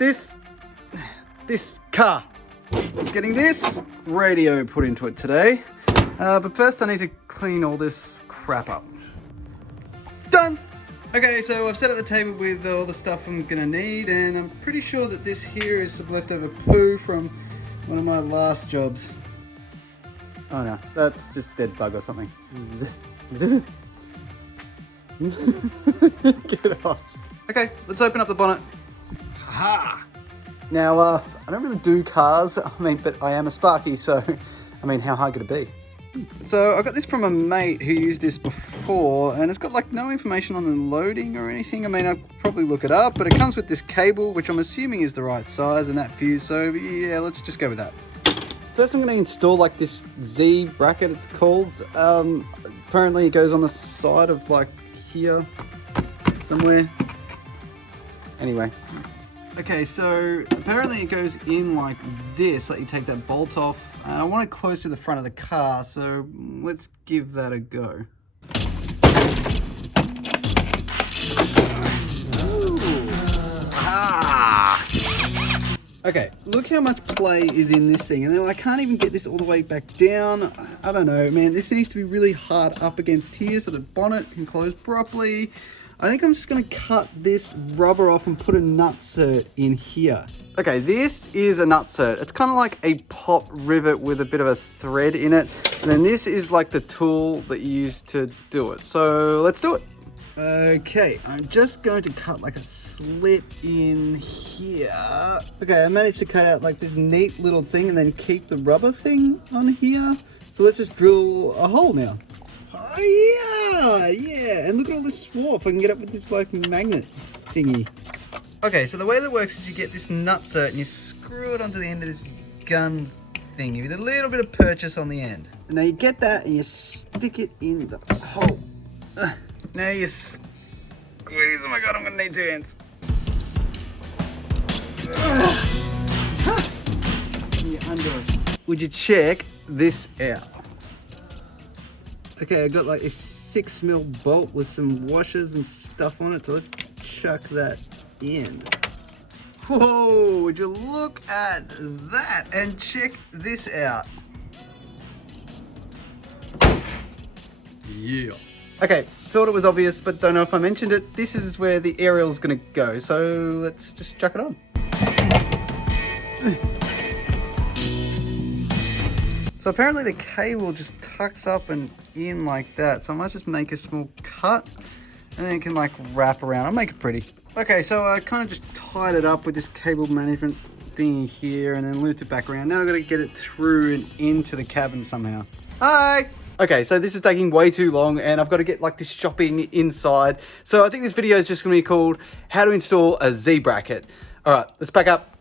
this car is getting this radio put into it today. But first I need to clean all this crap up. Done! Okay, so I've set up the table with all the stuff I'm gonna need, and I'm pretty sure that this here is some leftover poo from one of my last jobs. Oh no, that's just dead bug or something. Get off. Okay, let's open up the bonnet. Ha! Now, I don't really do cars, but I am a Sparky, so, how hard could it be? So I got this from a mate who used this before, and it's got like no information on the loading or anything. I'll probably look it up, but it comes with this cable, which I'm assuming is the right size, and that fuse, so yeah, let's just go with that. First I'm going to install like this Z bracket, it's called. Apparently it goes on the side of like here somewhere. Anyway. Okay, so apparently it goes in like this, let you take that bolt off, and I want it close to the front of the car, so let's give that a go. Okay, look how much play is in this thing, and then I can't even get this all the way back down. I don't know, man, this needs to be really hard up against here so the bonnet can close properly. I think I'm just going to cut this rubber off and put a nutsert in here. Okay, this is a nutsert. It's kind of like a pop rivet with a bit of a thread in it. And then this is like the tool that you use to do it. So let's do it. Okay, I'm just going to cut like a slit in here. Okay, I managed to cut out like this neat little thing and then keep the rubber thing on here. So let's just drill a hole now. Oh yeah, and look at all this swarf. I can get up with this like magnet thingy. Okay, so the way that works is you get this nutsert and you screw it onto the end of this gun thingy with a little bit of purchase on the end. And now you get that and you stick it in the hole. Now you squeeze. Oh my god, I'm gonna need 2 hands. And you undo it. Would you check this out? Okay, I got like a 6mm bolt with some washers and stuff on it, so let's chuck that in. Whoa, would you look at that? And check this out. Yeah. Okay, thought it was obvious, but don't know if I mentioned it. This is where the aerial's gonna go, so let's just chuck it on. So apparently the cable just tucks up and in like that. So I might just make a small cut and then it can like wrap around. I'll make it pretty. Okay, so I kind of just tied it up with this cable management thingy here and then looped it back around. Now I've got to get it through and into the cabin somehow. Hi! Okay, so this is taking way too long and I've got to get like this shopping inside. So I think this video is just going to be called How to Install a Z Bracket. All right, let's pack up.